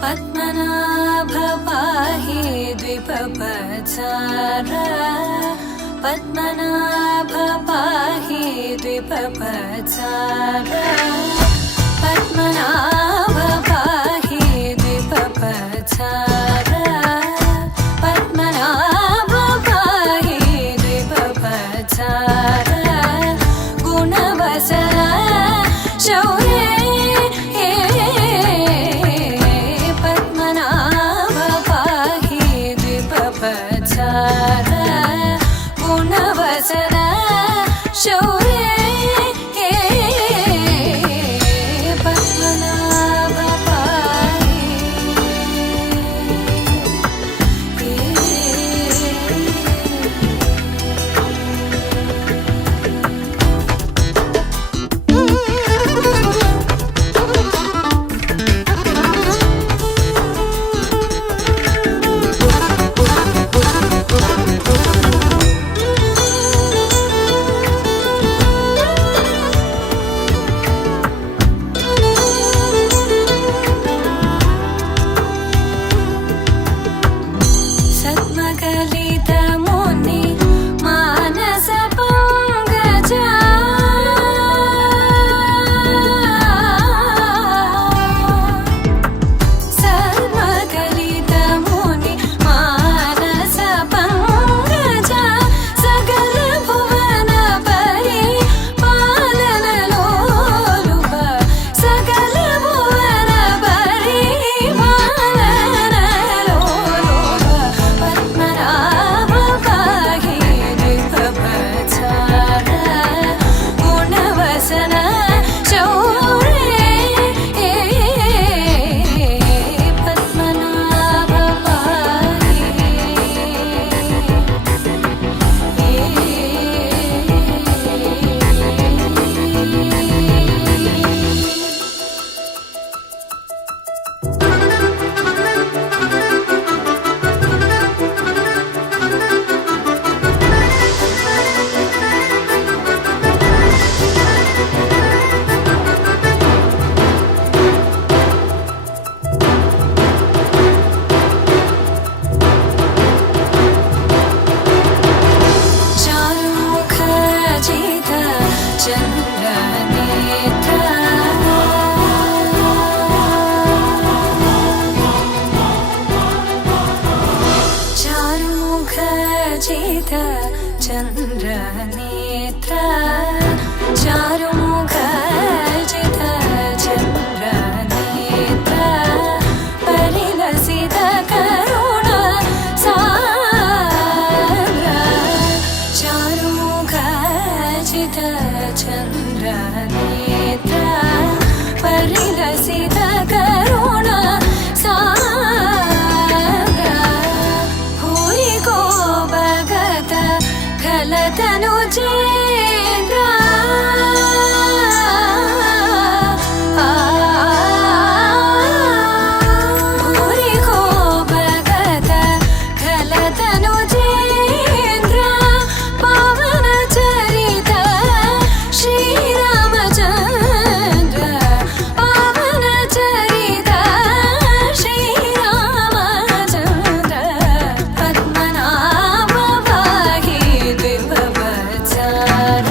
पद्मनाभ पाहि द्विपपचार पद्मनाभ पाहि द्विपपचार पद्मनाभ पाहि द्विपपचार पद्मनाभ पाहि द्विपपचार गुणवसर शौर्ये गुणवसर शौर्ये पद्मनाभ पाहि चन्द्रनेत्र चारुमुख जित चन्द्रनेत्र परिलसित करुण सान्द्र चारुमुख जित चन्द्रनेत्र परिलसित करुण तनुजेन्द्र भूरि को भगत खल तनुजेन्द्र पावन चरित श्रीरामचन्द्र पावन चरित श्रीरामचन्द्र पद्मनाभ पाहि द्विपपचार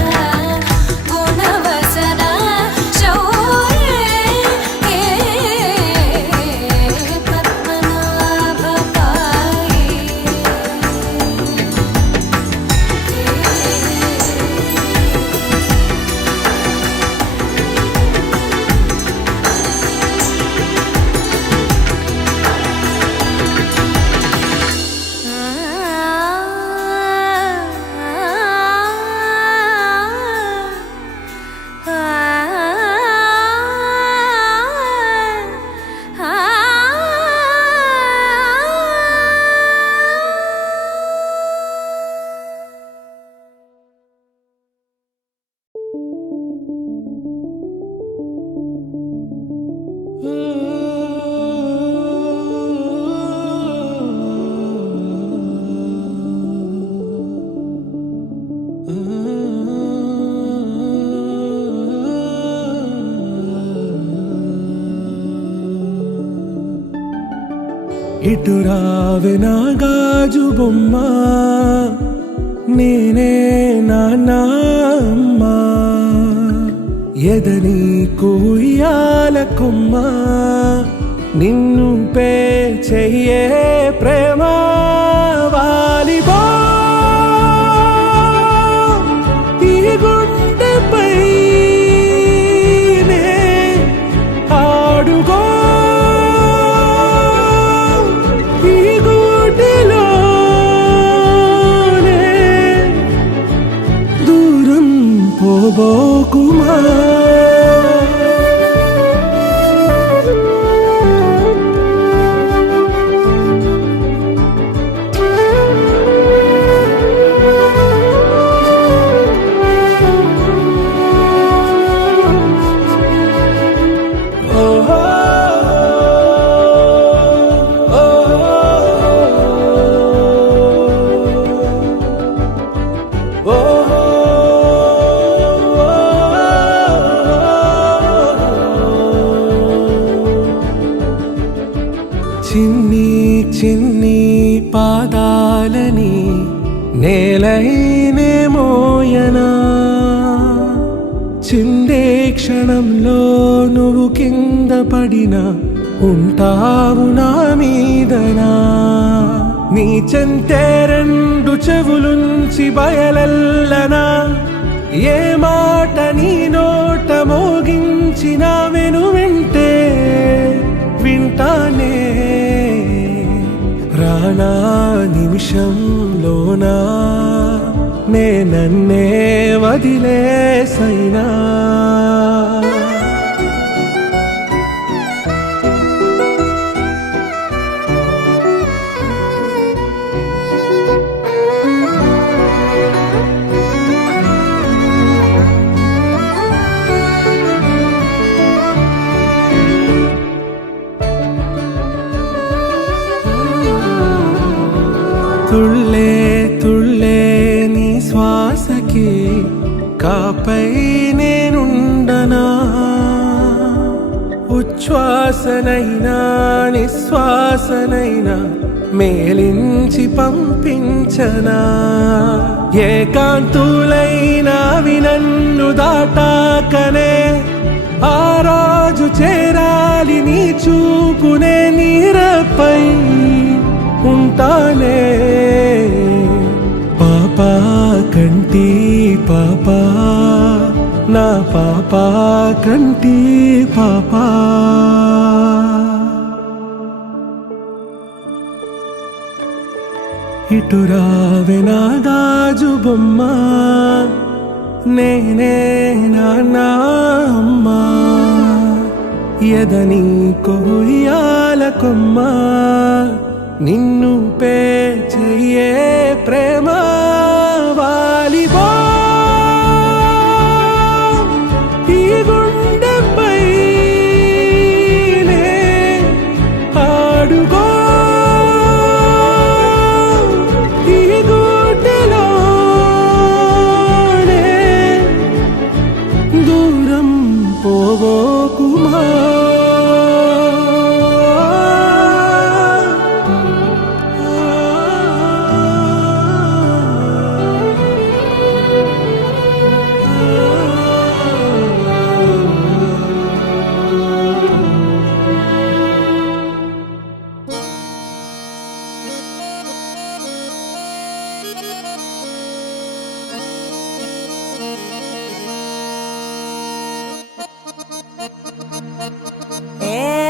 ఇటు రావే నా గాజు బొమ్మ, నేనే నాన్నమ్మ, ఎదని కుయ్యాల కొమ్మ, నిన్ను పే చెయ్యే ప్రేమ వాలిబా ఈ గుండెపై ఆడుగో పోబోకుమా చిన్ని చిన్ని పాదాలని నేలైనే మోయనా, చిందే క్షణంలో నువ్వు కింద పడినా ఉంటావు నా మీదనా, నీ చెంతే రెండు చెవులుంచి బయలెల్లనా, ఏ మాట నీ నోట మోగించిన వెను వింటే వింటానే, రానా నిమిషంలోనా నే నన్నే వదిలేసైనా. తుళ్ళే తుళ్ళే నీ శ్వాసకి కాపై నేనుండనా, ఉచ్ఛ్వాసనైనా నిశ్వాసనైనా మేలించి పంపించనా, ఏకాంతులైనా వినన్ను దాటాకనే ఆ రోజు చేరాలి నీ చూపునే నీరపై ఉంటానే, పాపా కంటి పాపా నా పాపా కంటి పాపా. ఇటు రావే నా గాజు బొమ్మ, నేనే నాన్నమ్మ, ఎదని కొయ్యాల కొమ్మ, నిన్ను పే చెయ్యే ప్రేమ వాలిబా ఈ గుండెపై ఆడుగో ఈ గూటిలోనే దూరం పోబోకుమా.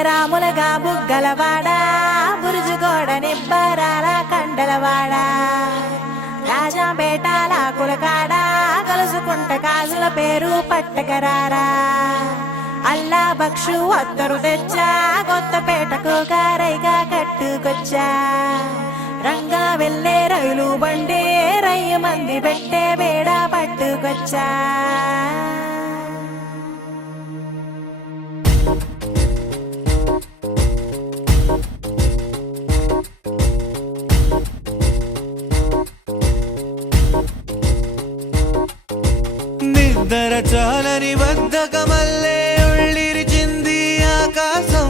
రాములగా బుగ్గలవాడా, బురుజుగోడ నిబ్బరాల కండలవాడా, రాజాపేటాల కులకాడ కలుసుకుంట కాజుల పేరు పట్టకరారా, అల్లా బక్షు అత్తరు తెచ్చా కొత్తపేటకు కారైగా కట్టుకొచ్చా, రంగా వెళ్ళే రైలు బండి రయ్య మంది పెట్టే బేడ పట్టుకొచ్చా. చాలని బద్ధకమల్లే ఉళ్ళిరిచింది ఆకాశం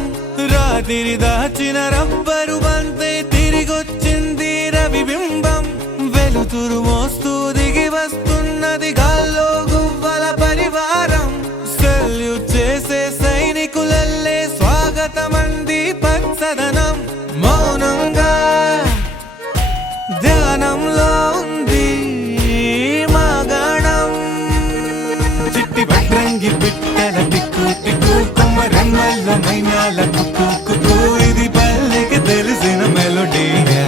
రాత్రి దాచిన రబ్బరు బంతే తిరిగొచ్చింది రవిబింబం వెలుతురు మోస్తూ దిగి వస్తున్నది గాల్లో గువ్వల పరివారం సెల్యూట్ చేసే సైనికులల్లే స్వాగతమంది పచ్చదనం మౌనంగా ధ్యానంలో ఉంది మాగణం చిట్టి భద్రంగి బిట్టల టిక్కు టిక్కు కొమ్మరమ్మల్ల మైనాల కుక్కు కుక్కు ఇది పల్లెకి తెలిసిన మెలోడీగా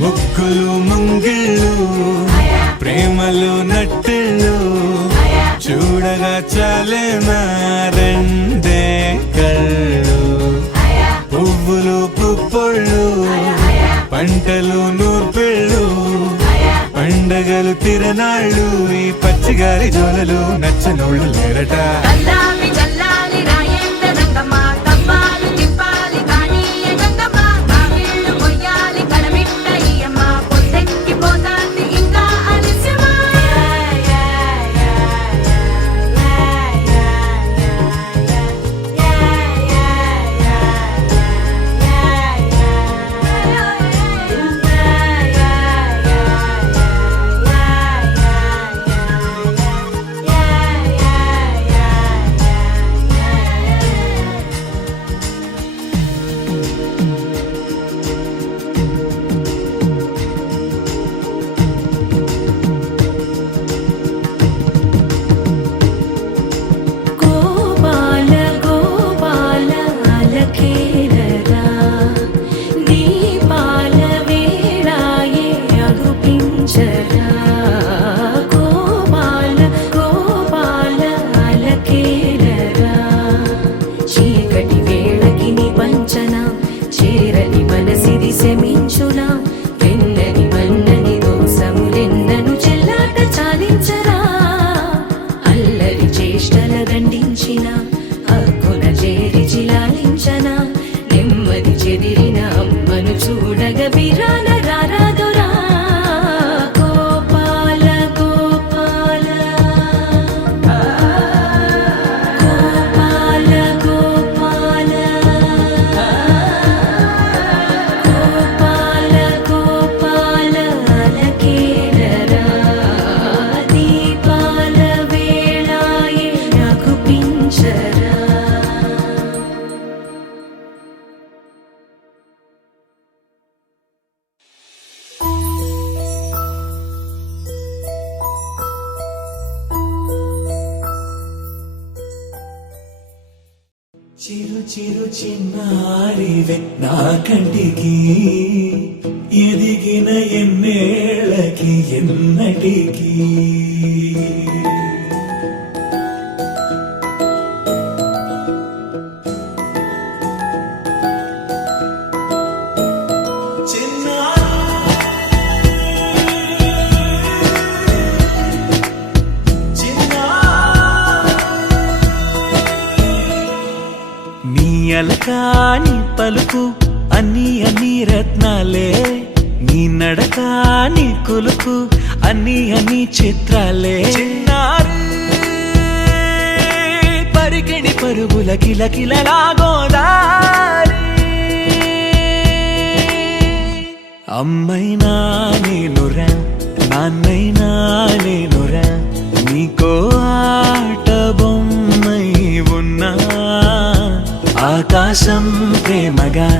ముగ్గులు ముంగిళ్ళు ప్రేమలు నట్టిళ్ళు చూడగా చాలేనా రెండే కళ్ళు పువ్వులు పుప్పొళ్ళు పంటలు నూర్పిళ్ళు పండగలు తిరనాళ్ళు ఈ పచ్చిగారి జోలలు నచ్చనోళ్ళు లేరట చల్లాలి చల్లాలి రాయేంద్ర రంగమ్మ కవ్వాలి తిప్పాలి కానీయ గంగమ్మ కావిళ్ళు కొయ్యాలి కడమిట్ట ఈయమ్మ పొద్దెక్కి పోతాంది ఇంకా ఆలస్యమా గోపాల గోపాల అలకేరరా దీపాల వేళాయే అగుపించరా గోపాల గోపాల అలకేరరా చీకటి వేళకి నీ పంచన చేరని మనసిది శమించునా వెన్నని మన్నని దోసములెన్నను చెల్లాట చాలించరా అల్లరి చేష్టల దండించిన హక్కున చేరి చిలాలించన నెమ్మది చెదిరిన అమ్మను చూడగ బిరాన రారాదురా గోపాల గోపాల గోపాల గోపాల గోపాల గోపాల అలకేరరా దీపాల వేళాయే అగుపించరా చిరు చిరు చిన్నారివే నా కంటికి ఎదిగిన ఎన్నేళ్ళకి ఎన్నటికి నీ అలకాని పలుకు అన్ని అన్ని రత్నాలే నీ నడకాని కులుకు అన్ని అన్ని చిత్రాలే చిన్నారు పరికిణి పరుగుల కిలకిలలాగోదారి అమ్మైనా నేనురా నాన్నైనా నేనురా నీకో ఆట బొమ్మై ఉన్నా ఆకాశం ప్రేమగా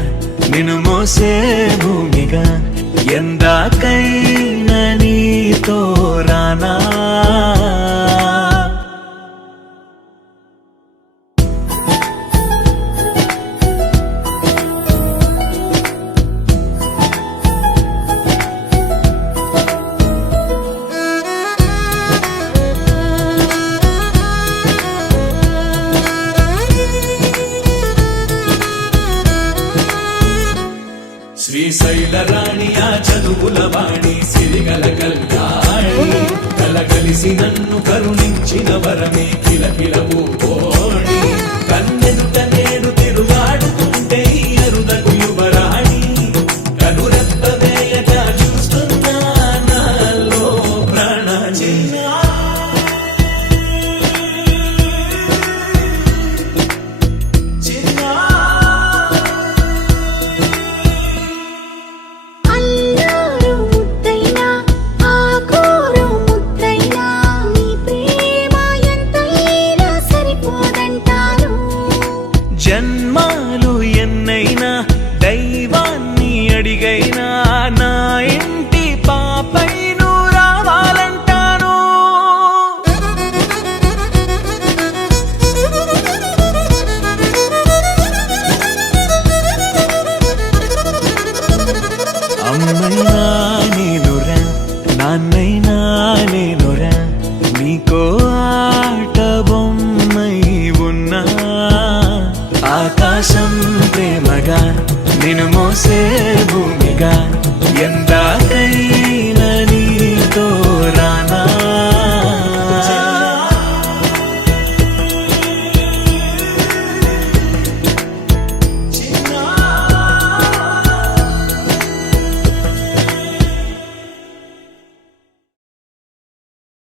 నిన్ను మోసే భూమిగా ఎందాకైనా నీతో రానా శ్రీశైల రాణి ఆ చదువుల వాణి సిరిగల కల్యాణి కలగలిసి నన్ను కరుణించిన వరమే కిలకిల ఊపోణి కన్నెదుటనే పూసే భూమిగా ఎందాకైనా నీతో రానా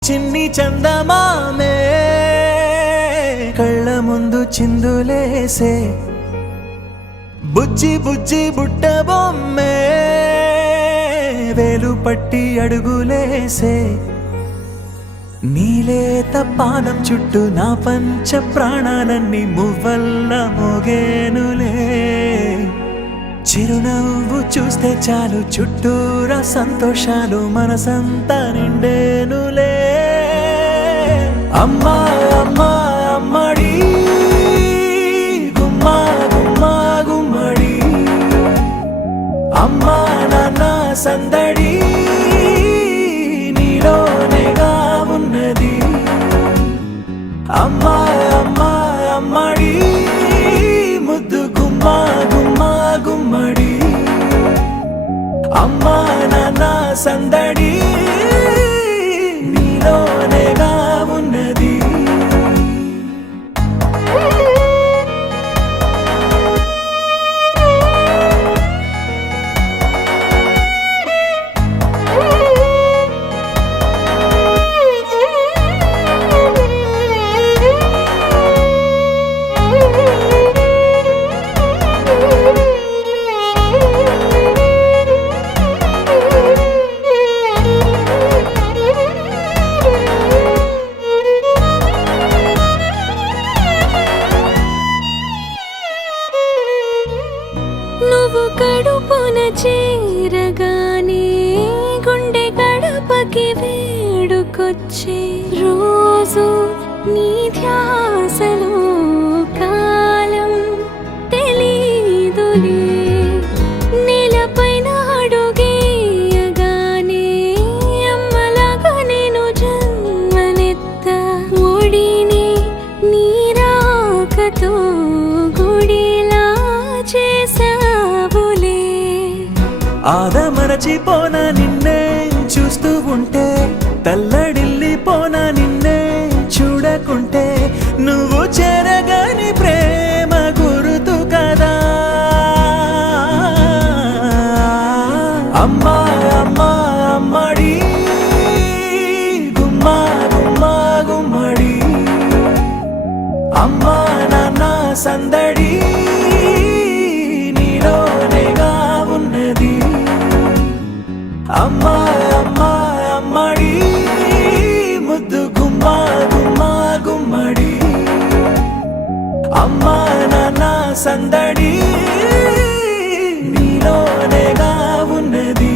చిన్ని చందమామే కళ్ళ ముందు చిందులేసే బుజ్జి బుజ్జి బుట్ట బొమ్మే వేలు పట్టి అడుగులేసే నీలేత పానం చుట్టూ నా పంచ ప్రాణాలన్నీ మువ్వల్ల మోగేనులే చిరునవ్వు చూస్తే చాలు చుట్టూరా సంతోషాలు మనసంతా నిండేనులే అమ్మా అమ్మా అమ్మడి గుమ్మా గుమ్మా గుమ్మడి అమ్మా నాన్న సందడి నీలోనేగా ఉన్నది అమ్మా అమ్మా అమ్మడి ముద్దు గుమ్మా గుమ్మా గుమ్మడి అమ్మా నాన్న సందడి నీలోనేగా ఉన్నది నువ్వు కడుపున చేరగానే గుండె గడపకి వేడుకొచ్చే రోజు నీ ధ్యాసలో కాలం తెలీదులే నేలపైన అడుగేయగానే అమ్మలాగా నేను జన్మనెత్త ఒడిని నీరాకతో గుడిలా చేసావులే ఆదమరచిపోనా నిన్నే చూస్తూ ఉంటే తల్లడిల్లిపోనా నిన్నే చూడకుంటే నువ్వు చెరగని ప్రేమ గురుతు కదా అమ్మా అమ్మా అమ్మడి గుమ్మా గుమ్మా గుమ్మడి అమ్మా నాన్న సందడి నీలోనేగా ఉన్నది అమ్మా అమ్మా అమ్మడి ముద్దు గుమ్మా గుమ్మా గుమ్మడి అమ్మా నాన్న సందడి నీలోనేగా ఉన్నది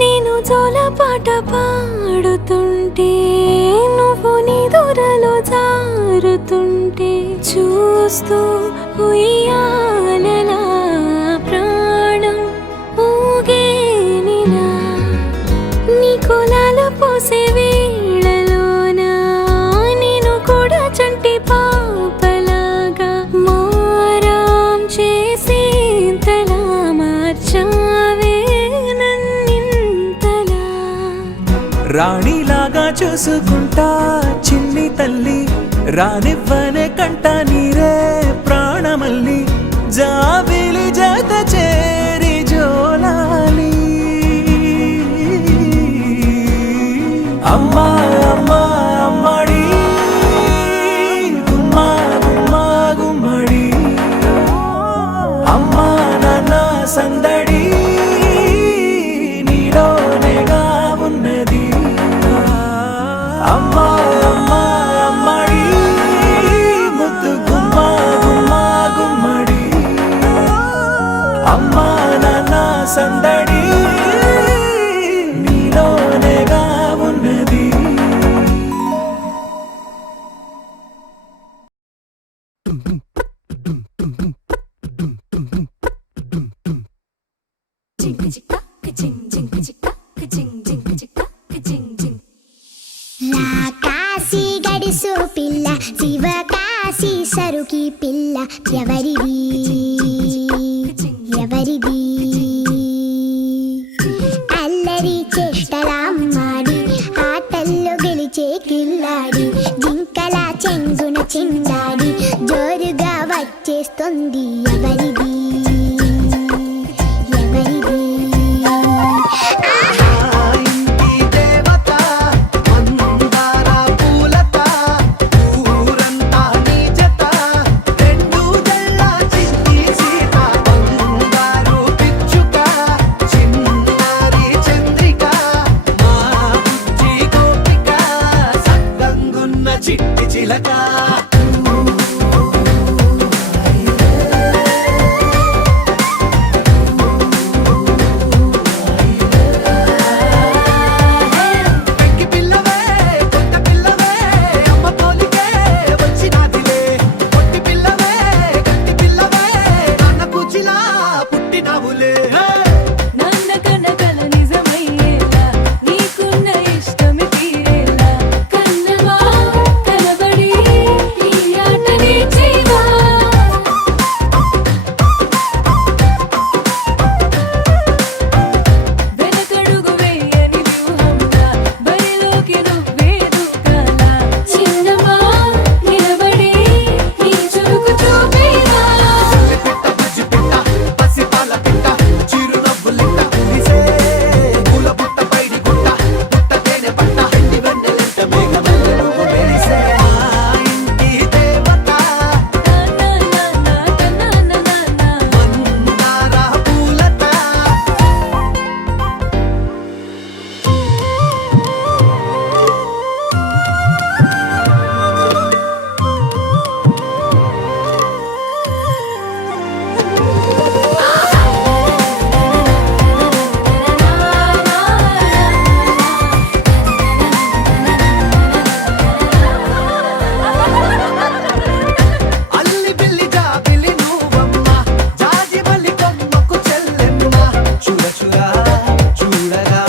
నేను జోలపాట పాడుతుంటే నువ్వు నిదురలో జారుతుంటే చూస్తూ ఉయ్యాలలా ప్రాణం ఊగేనిలా నీ కులాల పోసే వేళలోన నేను కూడా చంటి పాపలాగా మారాం చేసేంతలా మార్చావే నన్నింతలా రాణిలాగా చూసుకుంటా చిన్ని తల్లి రానివ్వనే కంట నీరే ప్రాణమల్లి జాబిలి జత చేరి జోలాలి అమ్మా అమ్మా అమ్మడి గుమ్మా గుమ్మా గుమ్మడి అమ్మా నాన్న సందడి నీలోనేగా ఉన్నది అమ్మా అమ్మా అమ్మడి ముద్దు గుమ్మా గుమ్మా గుమ్మడి అమ్మా నాన్న సందడి నీలోనేగా కాశీ గడుసు పిల్ల శివ కాశీ సరుకి పిల్ల ఎవరిది ఎవరిది అల్లరి చేష్టలామ్మాడి ఆటల్లో గెలిచే కిల్లాడి జింకల చెంగున చిందాడి జోరుగా వచ్చేస్తుంది ఎవరిది ఎవరిది చిట్టి చిలక పెంకి పిల్లవే కొత్త పిల్లవే అమ్మ పోలికే వచ్చినాదిలే పొట్టి పిల్లవే గట్టి పిల్లవే నాన్న కూచిలా పుట్టినావులే నాన్న కనకల నిజమయ్యేలా నీకున్న ఇష్టమి తీరేలా కన్నవా కనబడి ఈ ఆటనే చేయవా వెనకడుగు వేయని వ్యూహంలా బరిలోకి నువ్వే దూకాలా చిన్నవా నిలబడి నీ చురుకు చూపేవా పిట్ట బుజ్జి పిట్ట పసిపాల పిట్ట చిరునవ్వులిట్ట కురిసే పూల పుట్ట పైడి గుట్ట పుట్ట తేనె పట్ట ఎండి వెన్నెలెంట మేఘమల్లె నువ్వు మెరిసే మా ఇంటి దేవత మందార పూలత అల్లి బిల్లి జాబిలి నువ్వమ్మ జాజి మల్లి కొమ్మకు చెల్లెమ్మ చూడ చూడ చూడగా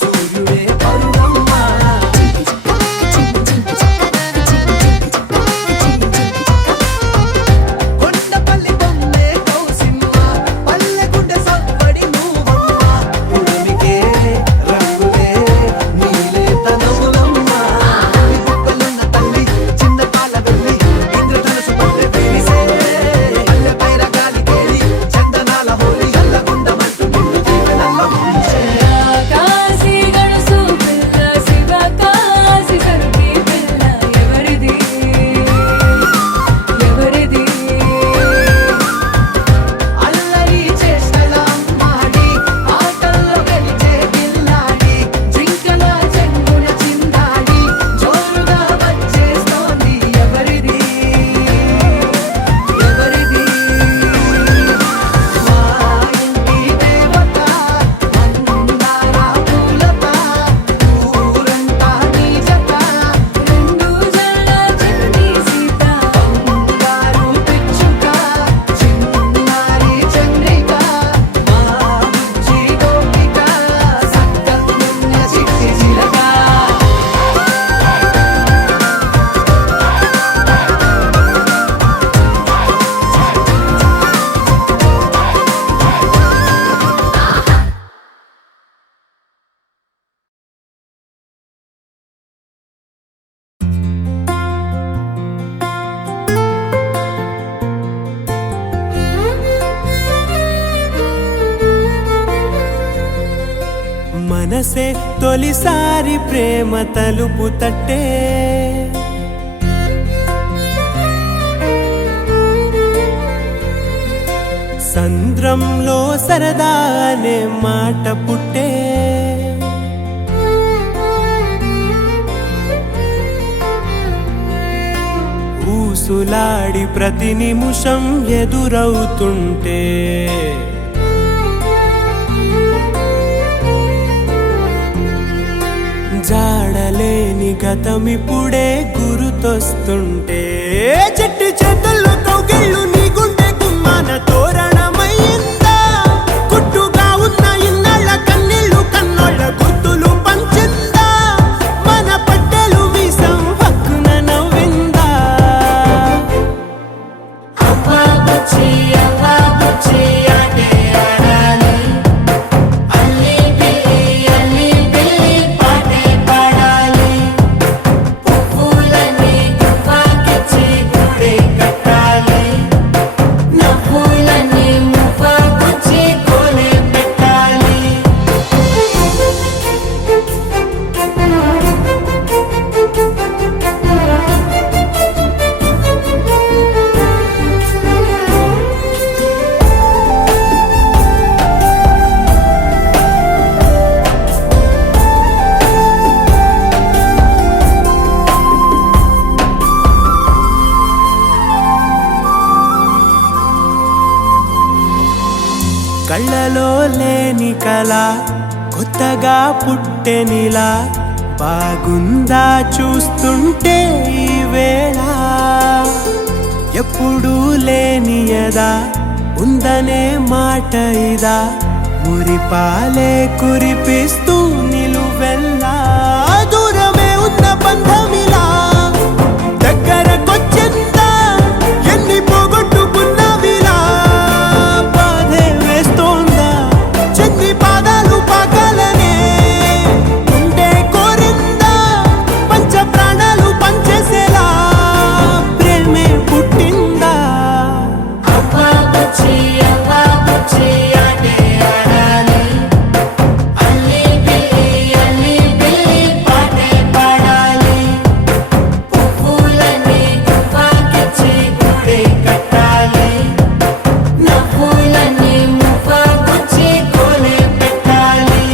సూర్యుడే పరువమ్మ కొండపల్లి బొమ్మే కౌసిమ్మ పల్లెగుండె సవ్వడి నువ్వమ్మ ఉడమికే రంగులే నీలేత నవ్వులమ్మ బుక్కలున్న తల్లి చిన్న పాల వెళ్ళి ఇంద్రధనుసు పల్లె విరిసే పల్లె పైర గాలి కేలి చందనాల హోలీ చల్లగుండమంటూ నిన్ను దీవెనల్ల ముంచే కాశీ గడుసు పిల్ల శివ కాశీ సరుకి పిల్ల ఎవరిది ఎవరిది అల్లరి చేష్టల అమ్మాడి ఆటల్లో గెలిచే గిల్లాడి జింకల చెంగున చిందాడి జోరుగా వచ్చేస్తోంది ఎవరిది ఎవరిది మా ఇంటి దేవత మందార పూలత ఊరంతా నీ జత రెండు జల్ల చిన్ని సీత బంగారు పిచ్చుక చిన్నారి చంద్రిక మా బుజ్జి గోపిక సక్కగున్న చిట్టి చిలక మనసే తొలిసారి ప్రేమ తలుపు తట్టే సంద్రంలో సరదా అనే మాట పుట్టే ఊసులాడి ప్రతి నిమిషం ఎదురవుతుంటే జాడలేని గతమిప్పుడే గుర్తొస్తుంటే చెట్టు చేతుల్లో కౌగిళ్ళు నీ గుండె గుమ్మాన తోరణమయ్యిందా గుట్టుగా ఉన్న కలలో లేని కల కొత్తగా పుట్టెనిలా బాగుందా చూస్తుంటే ఈ వేళ ఎప్పుడూ లేని యదా ఉందనే మాట ఇదా మురిపాలే కురిపిస్తూ నిలువెల్లా దూరమే ఉన్న బంధమిలా దగ్గరకొచ్చిందా ఎన్ని పోగొట్టుకున్నవిలా బాధే వేస్తోందా చెన్ని పాదాలు పాకాలనే ఉండే కోరిందా పంచ ప్రాణాలు పంచేసేలా ప్రేమే పుట్టిందా అవ్వా బుచ్చి అంటే ఆడాలి అల్లి పిల్లి పాటే పాడాలి పువ్వులన్నీ గువ్వకిచ్చి గుడి కట్టాలి నవ్వులన్నీ మువ్వకొచ్చి కోలే పెట్టాలి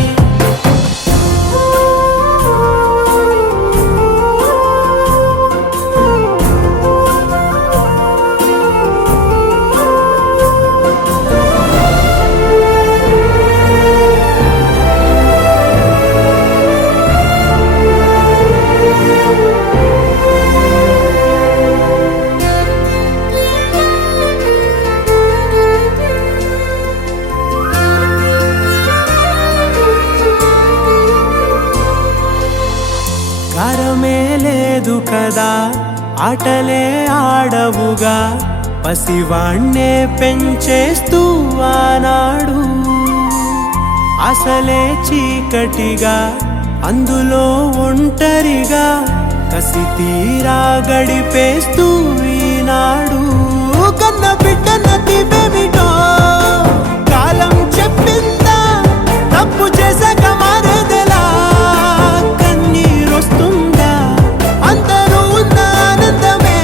కారమే లేదు కదా ఆటలే ఆడవుగా పసివాణ్ణే పెంచేస్తూ ఆనాడు అసలే చీకటిగా అందులో ఒంటరిగా కసి తీరా గడిపేస్తూ ఈనాడు కన్న బిడ్డ నదివేమిటో కాలం చెప్పిందా తప్పు చేశాక మారేదెలా కన్నీరొస్తుందా అందరూ ఉన్న ఆనందమే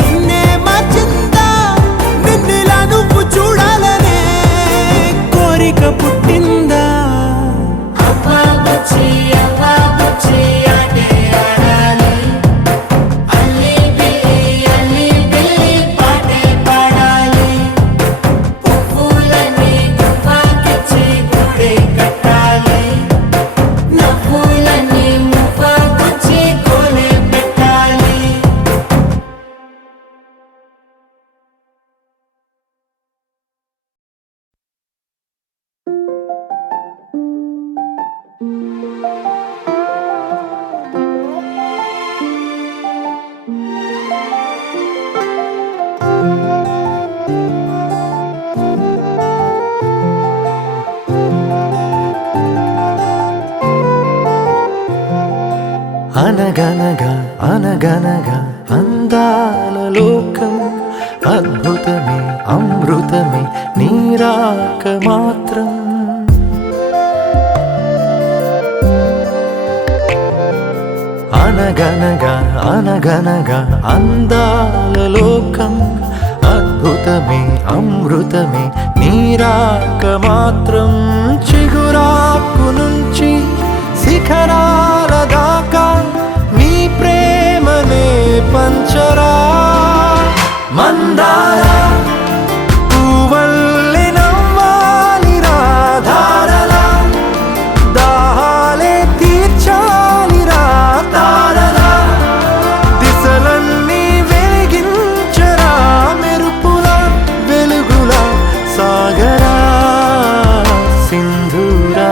నిన్నే మార్చిందా నిన్నిలా నువ్వు చూడాలనే కోరిక పుట్టిందా అవ్వా బుచ్చి అంటే ఆడాలి అల్లి పిల్లి పాటే పాడాలి పువ్వులన్నీ గువ్వకిచ్చి గుడి కట్టాలి నవ్వులన్నీ మువ్వకొచ్చి కోలే పెట్టాలి అనగనగా అనగనగా అందాల లోకం అద్భుతమే అమృతమే నీరాక మాత్రం అనగనగా అనగనగా అందాల లోకం అద్భుతమే అమృతమే నీరాక మాత్రం చిగురాకు నుంచి శిఖరాల దాకా నీ ప్రేమనే పంచరా మందారా పువ్వల్లె నవ్వాలి రాధారలా దాహాలే తీర్చాలి రా తారలా దిశలన్నీ వెలిగించరా మెరుపులా వెలుగులా సాగరా సింధూరా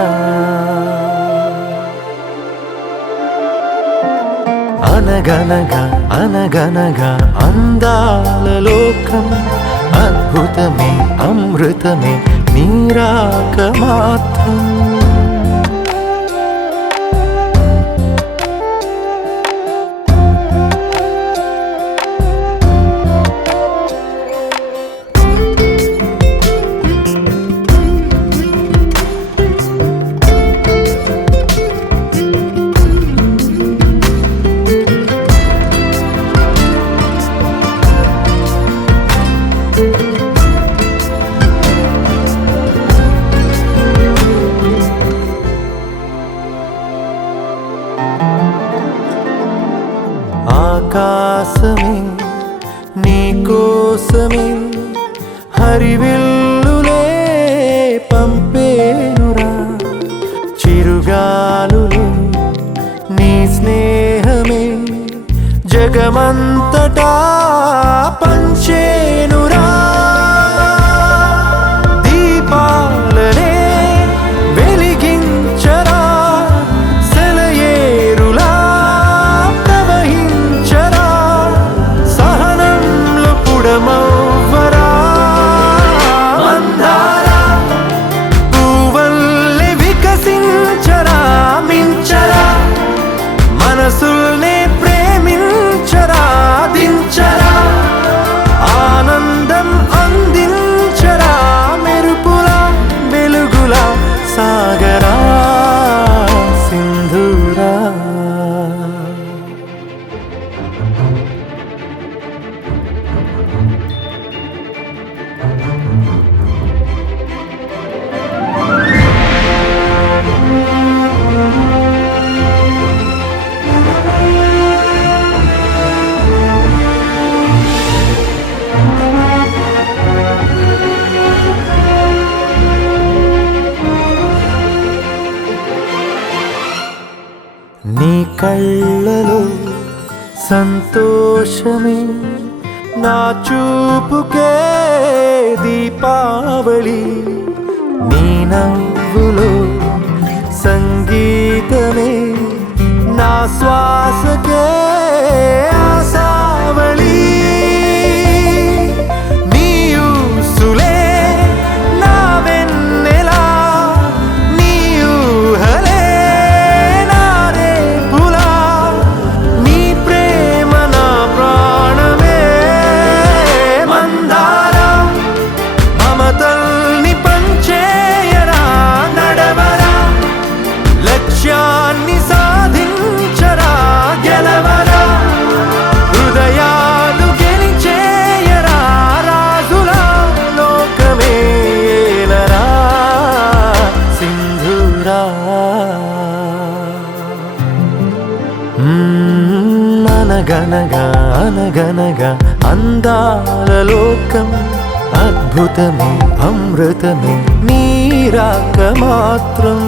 అనగనగా అనగనగా అందాల లోకం అద్భుతమే అమృతమే నీరాక మాత్రం జగమంతటా పంచేనురా దీపాలనే వెలిగించరా సెలయేరులా ప్రవహించరా సహనంలో పుడమవ్వరా మందారా పువ్వల్లే వికసించరా మించరా మనసుల్నే ప్రేమించరా దించరా ఆనందం అందించరా మెరుపులా వెలుగులా సాగరా సింధూరా నీ కళ్ళలో సంతోషమే నా చూపుకే దీపావళి నీ నవ్వులో సంగీతమే నా శ్వాసకే ఆశావళి నీ ఊసులే నా వెన్నెలా నీ ఊహలే నా రేపులా నీ ప్రేమ నా ప్రాణమే మందారా మమతల్ని పంచేయరా నడవరా లక్ష్యాన్ని సాధించరా గెలవరా హృదయాలు గెలిచేయరా రాజులా లోకమే ఏలరా సింధూరా అనగనగా అనగనగా అందాల లోకం అద్భుతమే అమృతమే నీరాక మాత్రం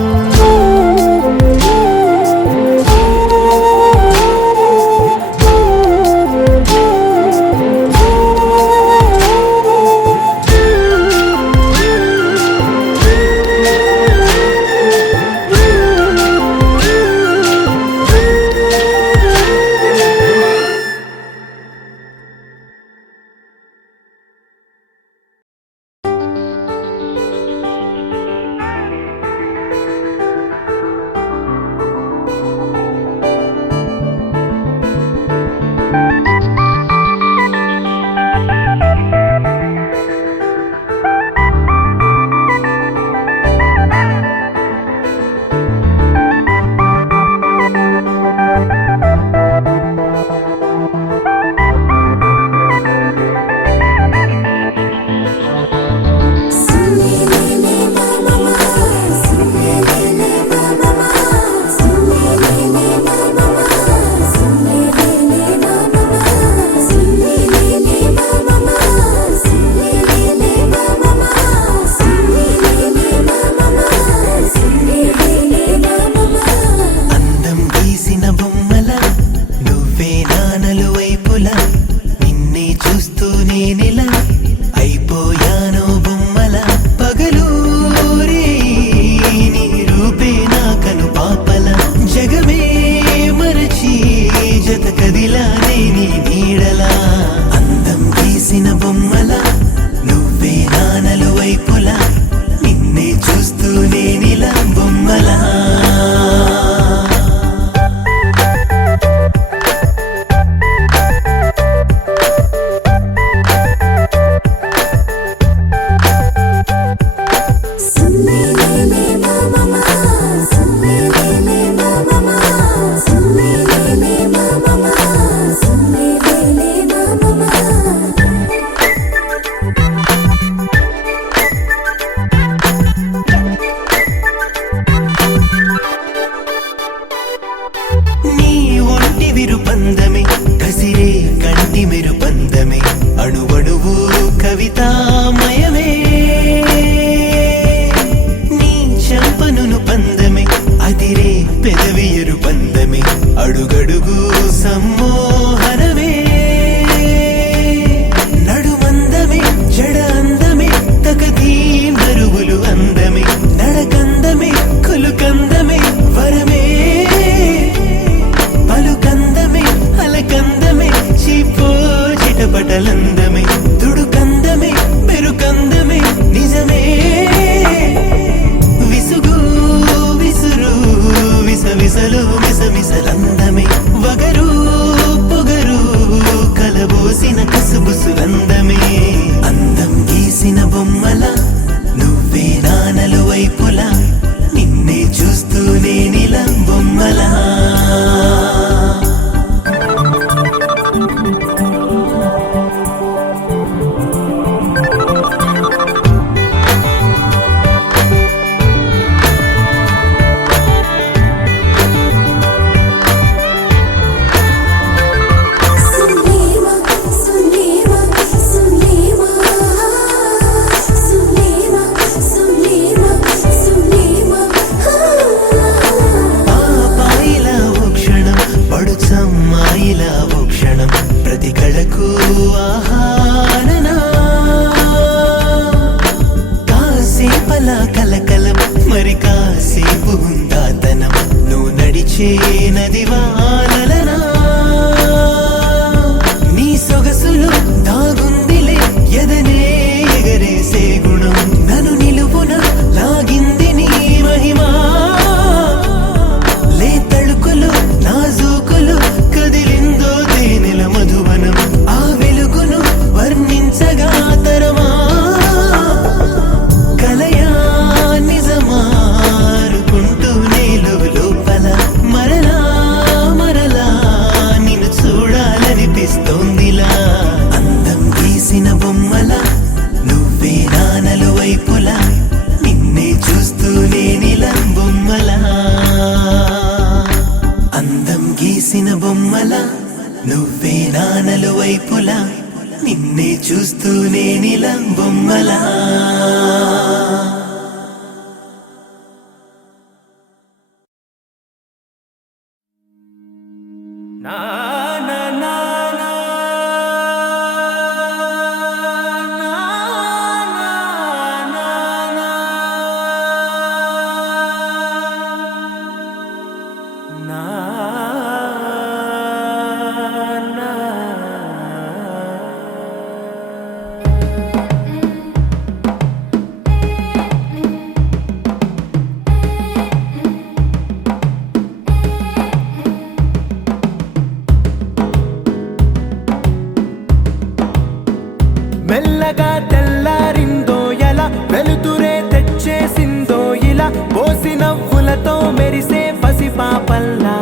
ఇలా కలకలం మరి కాసేపు ఉందాతనం నువ్వు నడిచే నది వానలనా నీ సొగసులు దాగుందిలే ఎదనే ఎగరేసే గుణం నన్ను నిలువున లాగింది నీ మహిమా లే తళుకులు నాజూకులు కదిలిందో తేనెల మధువనం ఆ వెలుగును వర్ణించగా తరమా కలయా నిజమారుకుంటూ నేలు లోపల మరలా మరలా నిన్ను చూడాలనిపిస్తోందిలా అందం గీసిన బొమ్మల నువ్వే నానలు వైపులా నిన్నే చూస్తూ నేనిలా బొమ్మలా అందం గీసిన బొమ్మల నువ్వే నానలు వైపులా నిన్నే చూస్తూ నేనిలా బొమ్మలా మెల్లగా తెల్లారిందో ఎలా వెలుతురే తెచ్చేసిందో ఇలా పోసి నవ్వులతో మెరిసే పసిపాపల్లా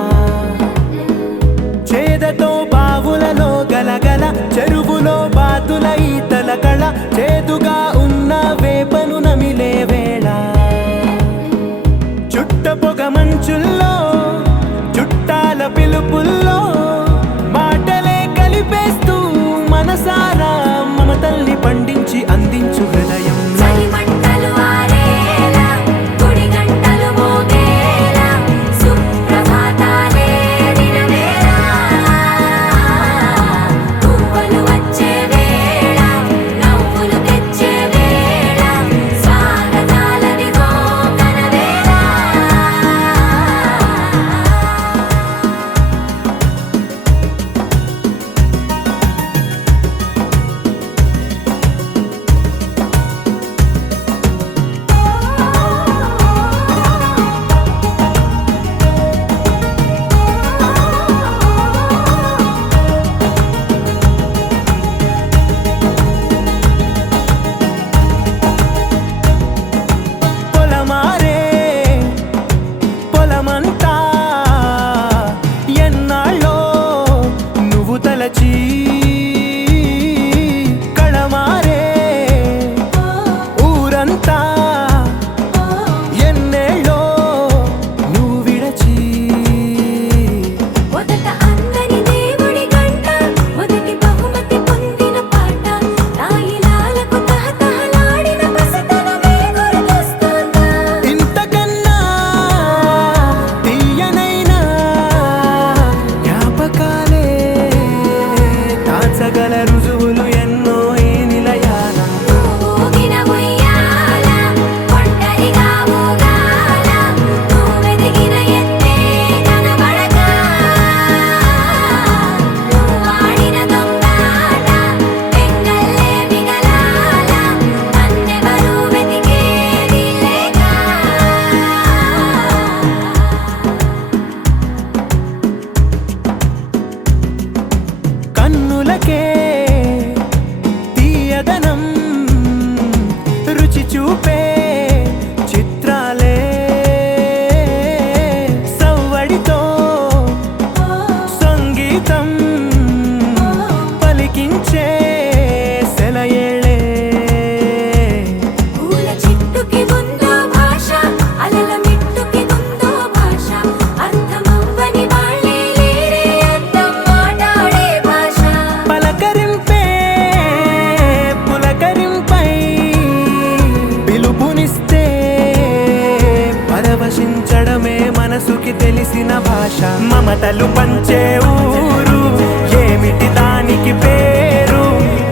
చేదతో బావులలో గలగల చెరువులో బాతుల ఈతల కళ చేదుగా ఉన్న వేపను నమిలే వేళ చుట్ట పొగ మంచుల్లో చుట్టాల పిలుపుల్లో మాటలే కలిపేస్తూ మనసారా మమతల్ని పండించి అందించు హృదయం చలిమంటలు ఆరేలా గుడి గంటలు మోగేలా సుప్రభాతాలే దినవేళ పువ్వులు వచ్చే వేళ నవ్వులు తెచ్చే వేళ స్వాగతాలదిగో కనవేళ పొలమారే పొలమంతా ఎన్నాళ్ళో నువ్వు తలచి కళమారే ఊరంతా ఎన్నేళ్ళో నువ్వు విడచి మొదట అందని దేవుడి గంట మొదటి బహుమతి పొందిన పాట తాయిలాలకు తహతహలాడిన పసితనమే గుర్తొస్తుందా ఇంతకన్నా తీయనైనా జ్ఞాపకాలే దాచగల రుజువులు ఎన్నో ఈ నిలయాన ఊగిన ఉయ్యాల ఒంటరిగా ఊగాల నువ్వెదిగిన ఎత్తే కనబడక నువ్వాడిన దొంగాట పెంగల్లే మిగలాల నన్నెవరూ వెతికేది లేక కన్నులకే తీయదనం రుచి చూపే చిత్రాలే సవ్వడితో సంగీతం పలికించే సెలయేళే పూల చిట్టుకి ఉందో భాష అలల మిట్టుకి ఉందో భాష అర్థమవ్వని వాళ్ళే లేరే అర్థం మాట్లాడే భాష పలకరింపే పులకరింపై పిలుపునిస్తే పరవశించడమే మనసుకి తెలిసిన భాష మమతలు పంచే ఊరు ఏమిటి దానికి పేరు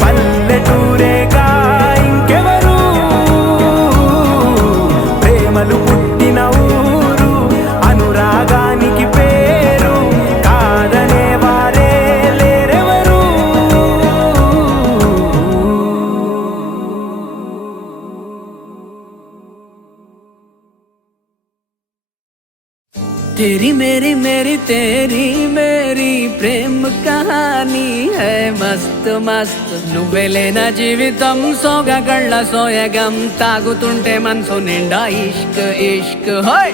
పల్లెటూరేగా ఇంకెవరు तेरी मेरी मेरी तेरी मेरी प्रेम कहानी है मस्त मस्त నువ్వెలేనా జీవితం సోగగళ్ళ సోయగం తాగుతుంటే మనసు నిండా ఇష్క్ ఇష్క్ హోయ్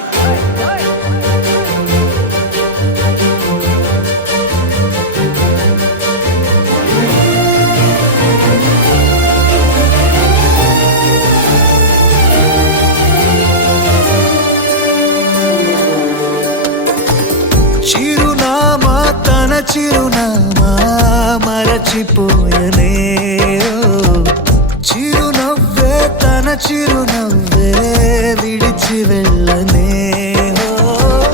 చిరునామా తన చిరునామా మరచిపోయనే చిరునవ్వే తన చిరునవ్వే విడిచి వెళ్ళనే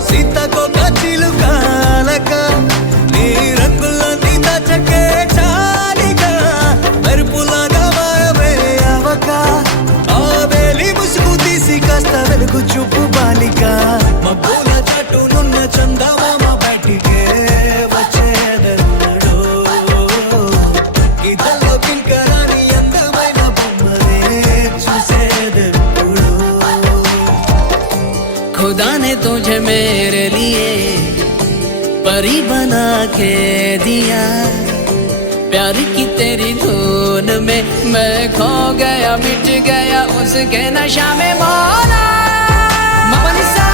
సీతకొక చిలుకాలక నీ రంగులన్నీ దచకే చాలిగా మెరుపులాగా మారవే అవక ఆ వేలి ముసుగు తీసి కాస్త వెలుగు చూపు బాలిక మబ్బుల చాటునున్న చందమామ బయటికే వచ్చేదెన్నడో ఇదల్లో కింకరాని అందమైన బొమ్మనే చూసేదెప్పుడు खुदा ने तुझे मेरे लिए परी बना के दिया प्यार की तेरी धुन में मैं खो गया मिट गया उसके नशा में मौला मपनी सा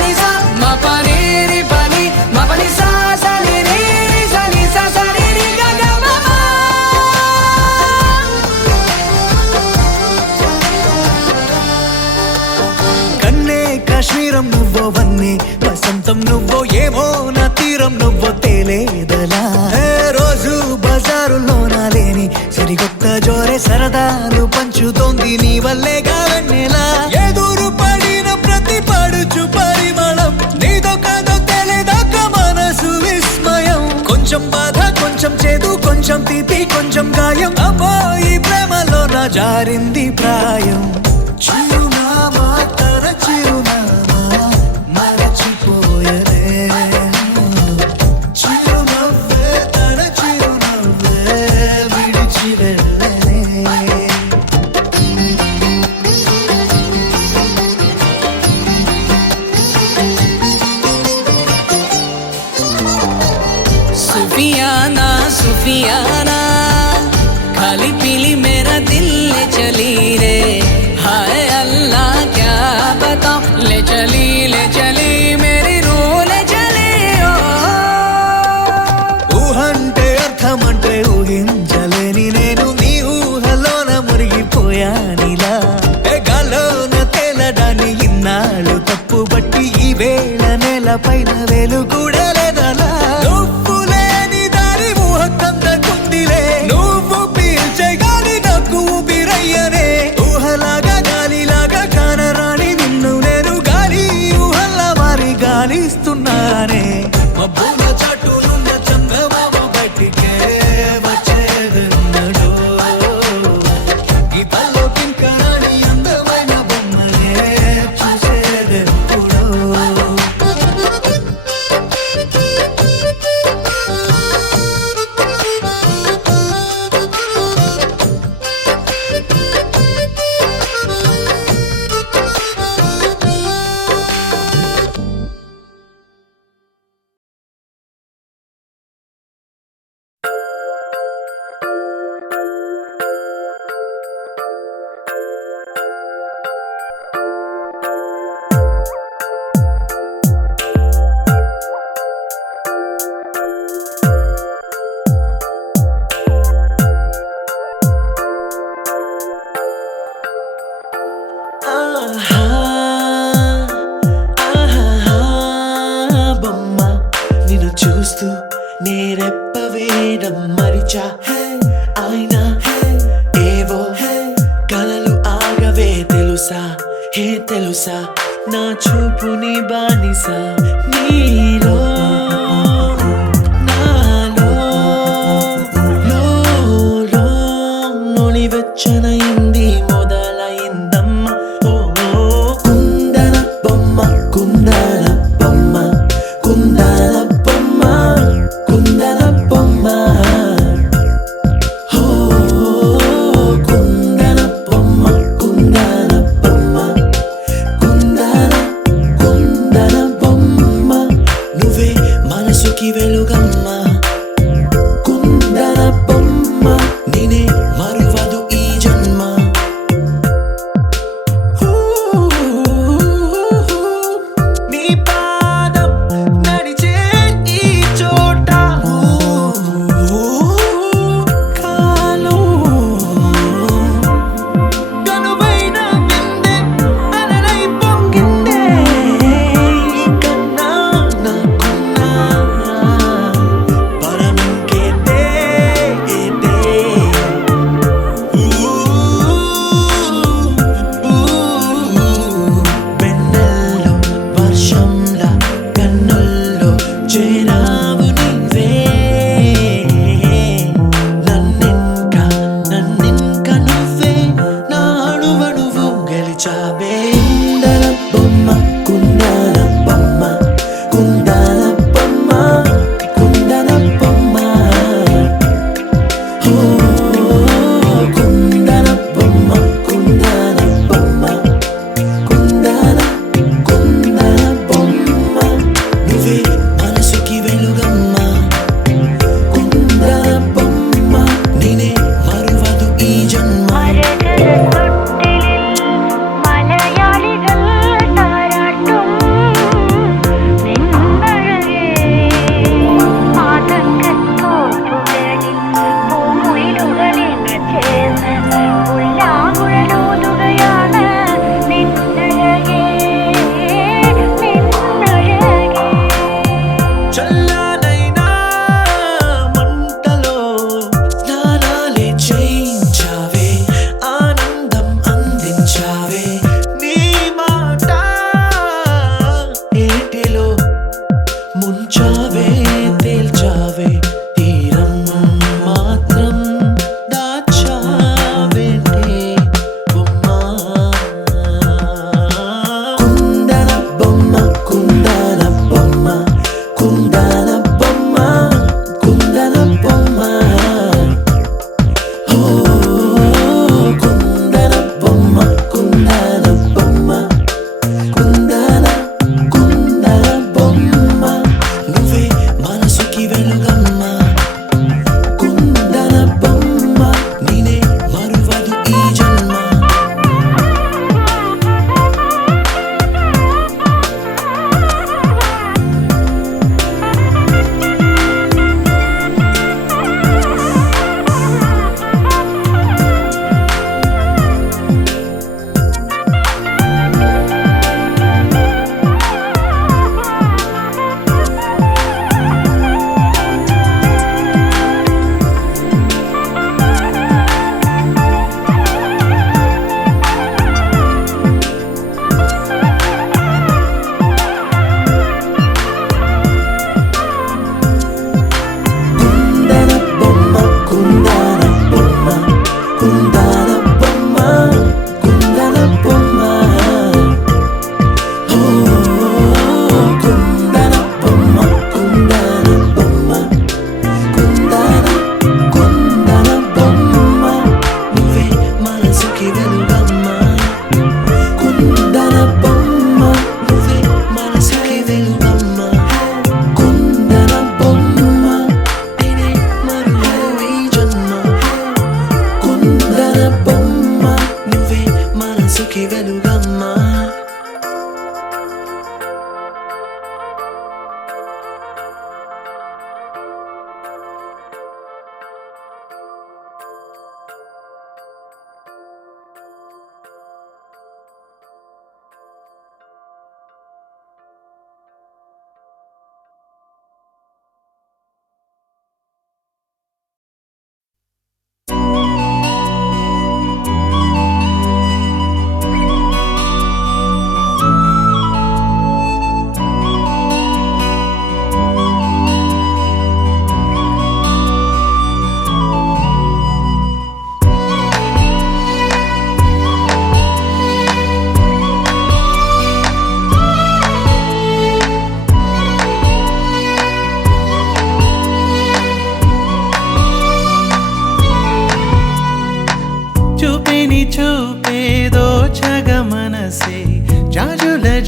नी सा मपनी री पनी मपनी सा सा नी री सा नी सा सा री री गा गा मा मा కన్నే కాశ్మీరం నువ్వో వన్నే వసంతం నువ్వో ఏమో నా తీరం నువ్వో తేలేదలా రోజు బజారులోన లేని సరికొత్త జోరే సరదాలు పంచుతోంది నీ వల్లేగా వెన్నెలా ఎదురు పడిన ప్రతి పడుచు పరిమళం నీదో కాదో తెలియదాక మనసు విస్మయం కొంచెం బాధ కొంచెం చేదు కొంచెం తీపి కొంచెం గాయం అమ్మో ఈ ప్రేమలో నా జారింది ప్రాయం చిరునామా తన చిరునామా మరచిపోయనే చిరునవ్వే తన చిరునవ్వే విడిచి వెళ్ళనే सुफियाना सुफियाना खाली पीली मेरा दिल ले चली रे हाय अल्लाह क्या बताऊं ले चली मेरी रूह ले चली ओ ఊహంటే అర్థమంటే ఊహించలేని నేను నీ ఊహలోన మురిగిపోయానిలా గాల్లోన తేలడాన్ని ఇన్నాళ్ళు తప్పుబట్టి ఈ వేళ నేల పైన వేలు కూడా లేదలా నువ్వు లేని దారి ఊహ కందకుందిలే నువ్వు పీల్చే గాలి నాకు ఊపిరయ్యనే ఊహలాగా గాలిలాగా కానరాని నిన్ను నేను గాలి ఊహల్లా మారి గాలిస్తున్నానే మబ్బుల చాటునున్న చందమామ బయటికే వచ్చేదెన్నడో గీతల్లో కింకరాని అందమైన బొమ్మనే చూసేదెప్పుడో బొమ్మ నిన్ను చూస్తూ నేరెప్ప వేయడం మరిచా అయినా ఏవో కలలు ఆగవే తెలుసా హే తెలుసా నా చూపుని బానిసా నీలో నాలో లో నొలివెచ్చనైంది మొదలైందమ్మ ఓ కుందన బొమ్మ కుందన బొమ్మ కుందన బొమ్మ కుందన బొమ్మ ఓ కుందన బొమ్మ కుందన బొమ్మ కుందన బొమ్మ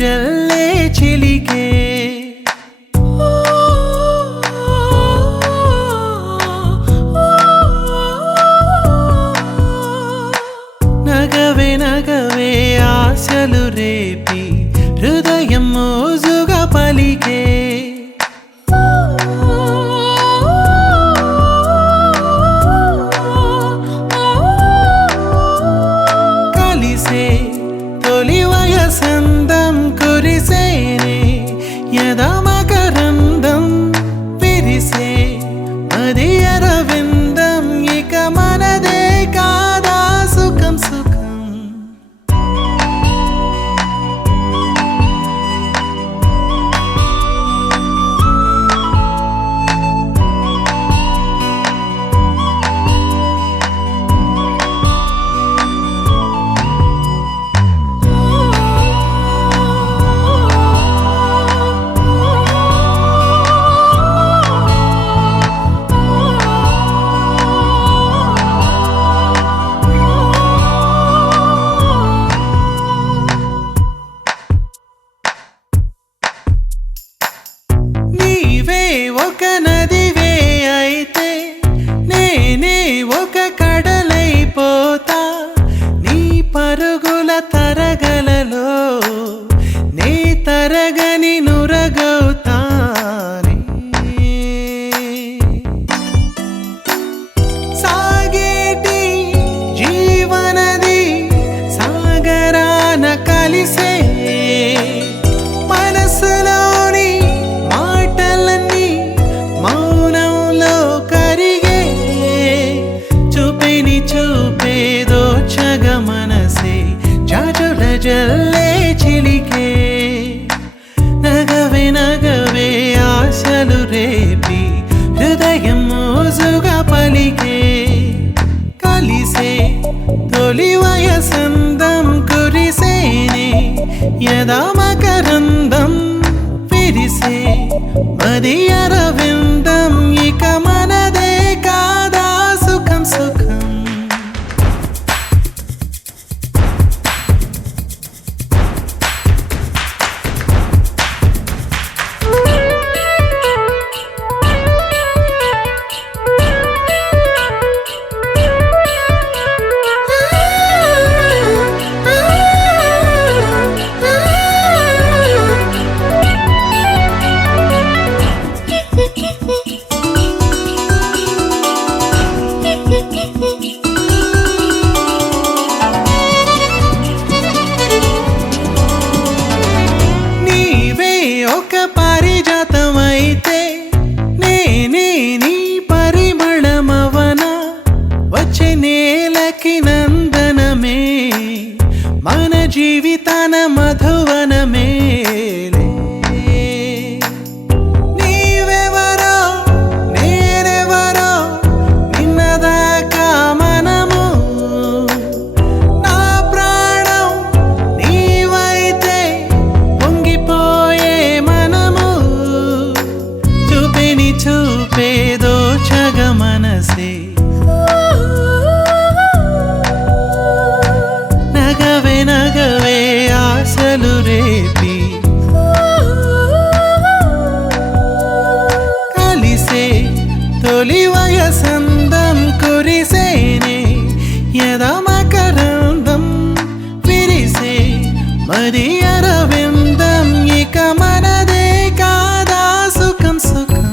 జల్లే చిలికే నగవే నగవే ఆశలు రేపి హృదయం మోజుగా పలికే కలిసే తొలి వయసందం కురిసేనే యదమకరందం విరిసే అది అరవిందం ఇక మనదే కాదా సుఖం సుఖం నీవే ఒక నదివే అయితే నేనే ఒక కడలైపోతా నీ పరుగుల తరగలలో నే తరగని నురగవుతానే సాగేటి జీవనది సాగరాన కలిసే మనసులోని మాటలన్నీ మౌనంలో కరిగే చూపిని చూపేదో చగ మనసే జాజుల జల్లే చిలికే నగవే నగవే ఆశలు రేపి హృదయం మోజుగా పలికే కలిసే తొలి వయసందం కురిసేనే యదమకరందం విరిసే మది అరవిందం ఇక మనదే కాదా సుఖం సుఖం నీవే ఒక పారిజాతమైతే నేనే నీ పరిమళమవన వచ్చే నేలకి నందనమే మన జీవితాన మధువనమే నీవెవరో నేనెవరో నిన్నదాకా మనము నా ప్రాణం నీవైతే పొంగిపోయే మనము చూపిని చూపేదో చగ మనసే నగవే నగవే ఆశలు రేపి కలిసే తొలి వయసందం కురిసేనే యదమకరందం విరిసే మది అరవిందం ఇక మనదే కాదా సుఖం సుఖం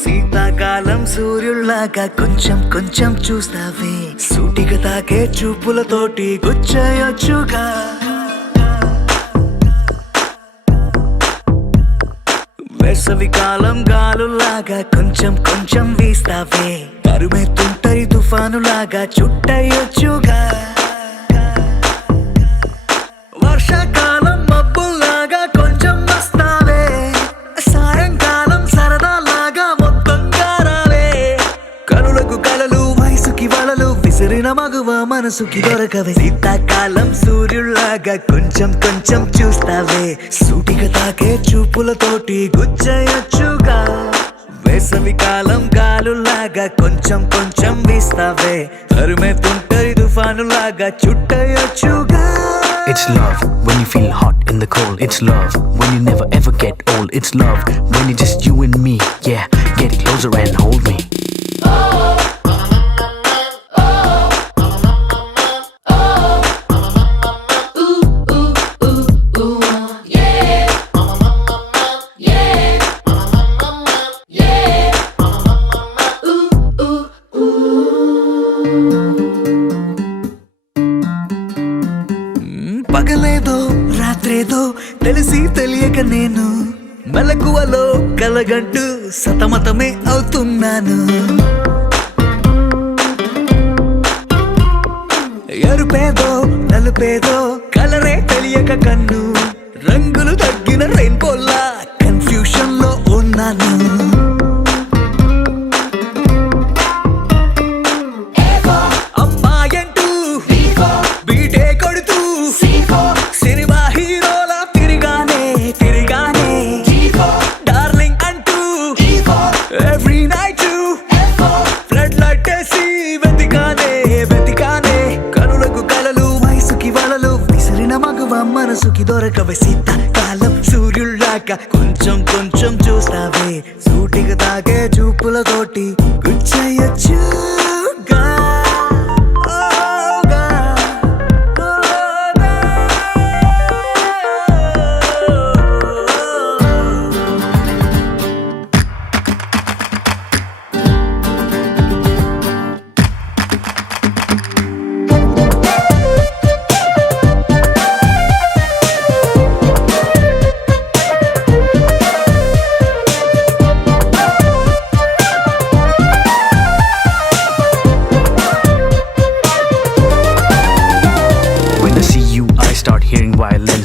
శీతాకాలం సూర్యుల్లాగా కొంచెం కొంచెం చూస్తావే సూటిగా తాకే చూపులతోటి గుచ్చయొచ్చుగా వేసవికాలం గాలులాగా కొంచెం కొంచెం వీస్తావే తరుమెత్తుంటరి తుఫానులాగా చుట్టయొచ్చుగా వర్షాకాలం మబ్బుల్లాగా కొంచెం వస్తావే మగువ మనసుకి దొరకవే శీతాకాలం సూర్యుల్లాగా కొంచెం కొంచెం చూస్తావే సూటిగా తాకే చూపులతోటి గుచ్చయొచ్చుగా వేసవి కాలం గాలులాగా కొంచెం కొంచెం వీస్తావే తరుమే తుంటరి తుఫానులాగా చుట్టయొచ్చుగా It's love when you feel hot in the cold. It's love when you never ever get old. It's love when it's just you and me. Yeah, get closer and hold me. పగలేదో రాత్రేదో తెలిసి తెలియక నేను మెలకువలో కలగంటూ సతమతమే అవుతున్నాను ఎరుపేదో నలుపేదో కలరే తెలియక కన్ను రంగులు తగ్గిన రెయిన్బోలా confusion లో ఉన్నాను అమ్మాయంటూ బీటే కొడుతూ సినిమా హీరోలా తిరిగానే తిరిగానే డార్లింగ్ అంటూ ఎవ్రీ నైట్ ఫ్లడ్ లైట్ వేసి వెతికానే వెతికానే కనులకు కలలు వయసుకి వలలు విసిరిన మగువ మనసుకి దొరకవే శీతాకాలం సూర్యుల్లాగా కొంచెం కొంచెం చూస్తావే సూటిగా తాగే చూపులతోటి గుచ్చయొచ్చుగా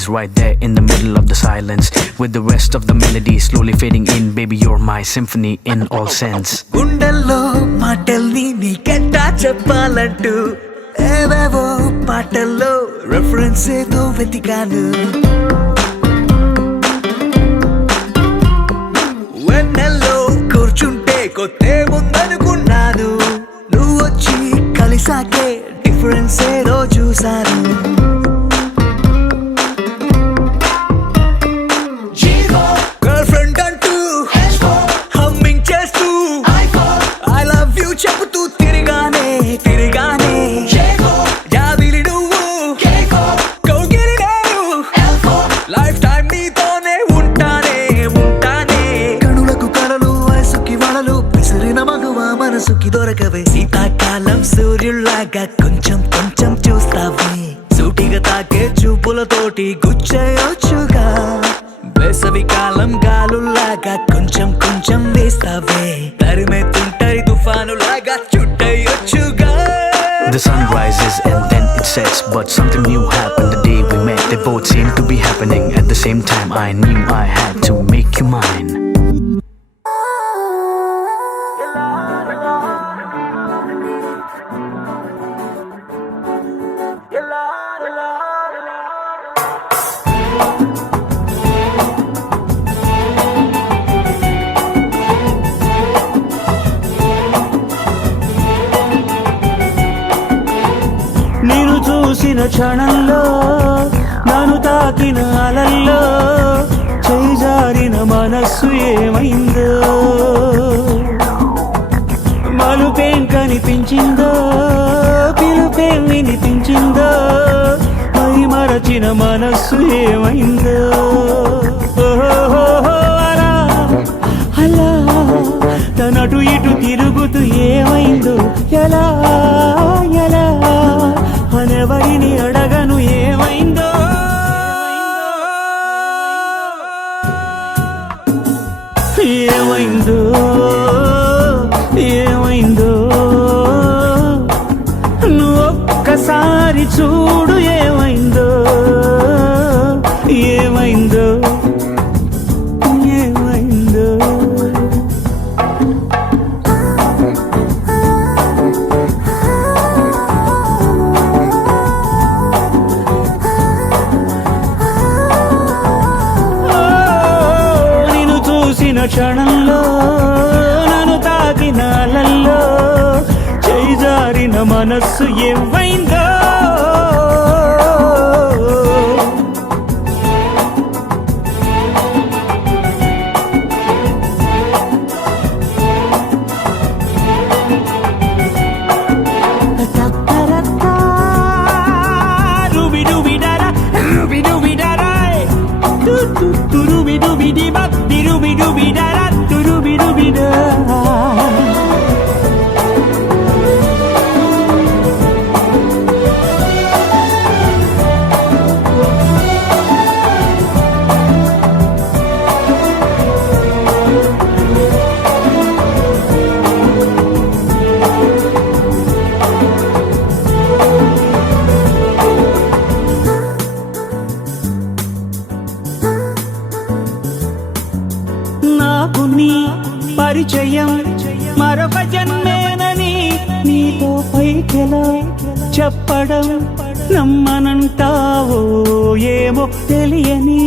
Right there in the middle of the silence with the rest of the melody slowly fading in. Baby, you're my symphony in all sense. గుండెల్లో మాటల్ని నీకెట్టా చెప్పాలంటూ ఏవేవో పాటల్లో రెఫరెన్స్ ఏదో వెతికాను వెన్నెల్లో కూర్చుంటే కొత్తే ముందనుకున్నాను నువ్వు వచ్చి కలిసాకే డిఫరెన్స్ ఏదో చూశాను చెబుతూ తిరిగానే తిరిగానే జాబిలి నువ్వు కౌగిలి నేను లైఫ్ టైం నీతోనే ఉంటానే ఉంటానే కనులకు కలలు వయసుకి వలలు విసిరిన మగువ మనసుకి దొరకవే శీతాకాలం సూర్యుల్లాగా కొంచెం కొంచెం చూస్తావే సూటిగా తాకే చూపులతోటి గుచ్చయొచ్చుగా వేసవి కాలం గాలుల్లాగా కొంచెం కొంచెం వేస్తావే తరిమే తుంటరి తుఫానులాగా చుట్టయొచ్చుగా The sun rises and then it sets, but something new happened the day we met. They both seemed to be happening at the same time. I knew I had to make you mine. చూసిన క్షణంలో నన్ను తాకిన అలల్లో చేజారిన మనస్సు ఏమైందో మలుపేం కనిపించిందో పిలుపేం వినిపించిందో my మరచిన మనస్సు ఏమైందో అలా అలా తనటు ఇటు తిరుగుతూ ఏమైందో ఎలా ఎలా అనెవరిని అడగను ఏమైందో ఏమైందో ఏమైందో నువ్వు ఒక్కసారి చూడు ఏమైందో ఏమైందో ఏమైందో కలిసిన క్షణంలో నన్ను తాకిన అలల్లో చేయి జారిన మనస్సు ఏమైందో నాకు నీ పరిచయం మరొక జన్మేనని నీతో పైకెలా చెప్పడం నమ్మనంటావో ఏమో తెలియని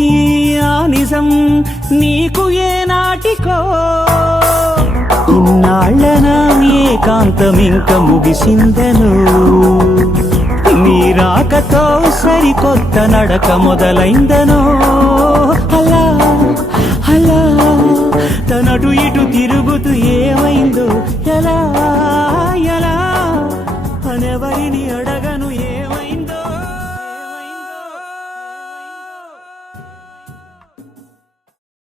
ఆ నిజం నీకు ఏనాటికో ఇన్నాళ్ళనా ఏకాంతం ఇంక ముగిసిందను నీ రాకతో సరికొత్త నడక మొదలైందనో అలా అలా తనటు ఇటు తిరుగుతూ